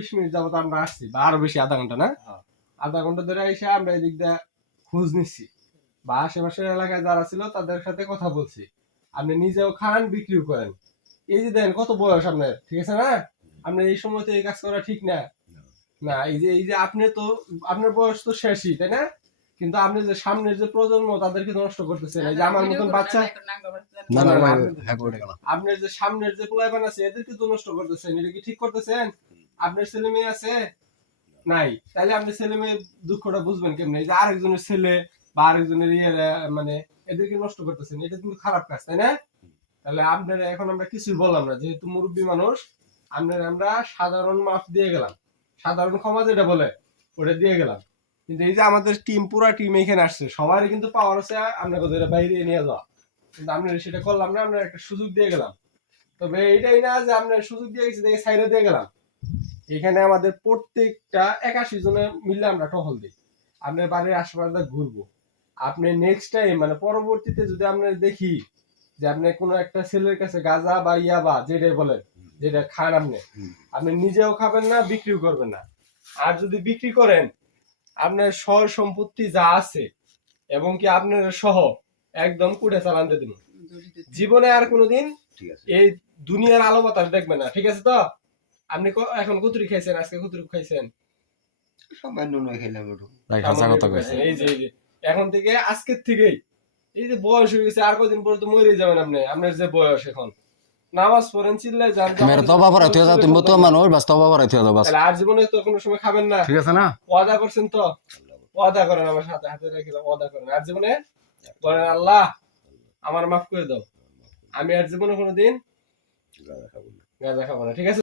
20 minute যাবত আমরা আসছি, বা আরো বেশি, আধা ঘন্টা না, আধা ঘন্টা ধরে এসে আমরা এদিক দিয়ে খোঁজ নিচ্ছি, বা আশেপাশের এলাকায় যারা ছিল তাদের সাথে কথা বলছি। আপনি নিজেও খান, বিক্রিও করেন। এই যে দেন কত বয়স আপনার, ঠিক আছে না? আপনি এই সময় তো এই কাজ করা ঠিক না। না, এই যে আপনি তো, আপনার বয়স তো শেষই, তাই না? কিন্তু আপনি যে সামনের যে প্রজন্ম তাদেরকে নষ্ট করতেছেন। এই যে আমার মতন বাচ্চা, না না ভাই, আপনার যে সামনের যে পোলাপান আছে এদেরকে তো নষ্ট করতেছেন। এটা কি ঠিক করতেছেন? আপনার ছেলে মেয়ে আছে নাই, তাহলে আপনি ছেলে মেয়ে দুঃখটা বুঝবেন কেমনে? এই যে আরেকজনের ছেলে বা আরেকজনের মানে এদেরকে নষ্ট করতেছেন, এটা কিন্তু খারাপ কাজ, তাই না? তাহলে আপনারা এখন আমরা কিছুই বললাম না, যেহেতু মুরব্বী মানুষ, আপনারা আমরা সাধারণ মাফ দিয়ে গেলাম, সাধারণ ক্ষমা যেটা বলে ওটা দিয়ে গেলাম। কিন্তু এই যে আমাদের টিম, পুরা টিম এখানে আসছে, সবারই কিন্তু পাওয়ার আছে আপনাকে ধরে বাইরে নিয়ে যাওয়া, কিন্তু আপনারা সেটা করলাম না, আমরা একটা সুযোগ দিয়ে গেলাম। তবে এইটাই না যে আমরা সুযোগ দিয়ে গেছি দেখে সাইডে দিয়ে গেলাম। এখানে আমাদের প্রত্যেকটা 81 জনে মিলে আমরা টহল দিই, আপনার বাড়ির আশেপাশে ঘুরবো। আপনি নেক্সট টাইম মানে পরবর্তীতে যদি আমরা দেখি যে আপনি কোনো একটা ছেলের কাছে গাঁজা বা ইয়াবা যেটাই বলেন, যেটা খান, আপনি নিজেও খাবেন না, বিক্রিও করবেন না। আর যদি বিক্রি করেন, আপনার সহ সম্পত্তি যা আছে এবং কি আপনার সহ একদম কুড়ে চালান দিয়ে দিন। জীবনে আর কোনোদিন এই দুনিয়ার আলো বাতাস দেখবেন না, ঠিক আছে তো? আপনি এখন কুতুরি খাইছেন, আজকে কুতুরি খাইছেন, সামান্য নয় খেলাম একটু। এই যে এখন থেকে, আজকের থেকেই, এই যে বয়স হয়ে গেছে, আর কদিন পরে তো মরে যাবেন আপনি। আপনার যে বয়স এখন, নামাজ পড়েন, চিল্লায় যান, মেরে তওবা করাইতে দাও, তুমি তো মানুষ, বাস তওবা করাইতে দাও বাস। তাহলে আর জীবনে তো কোনো সময় খাবেন না, ঠিক আছে না? ওয়াদা করছেন তো? ওয়াদা করেন আমার সাথে, হাতে রেখে ওয়াদা করেন, আর জীবনে বলেন আল্লাহ আমার মাফ করে দাও, আমি আর জীবনে কোনোদিন গাঁজা খাবো না, ঠিক আছে?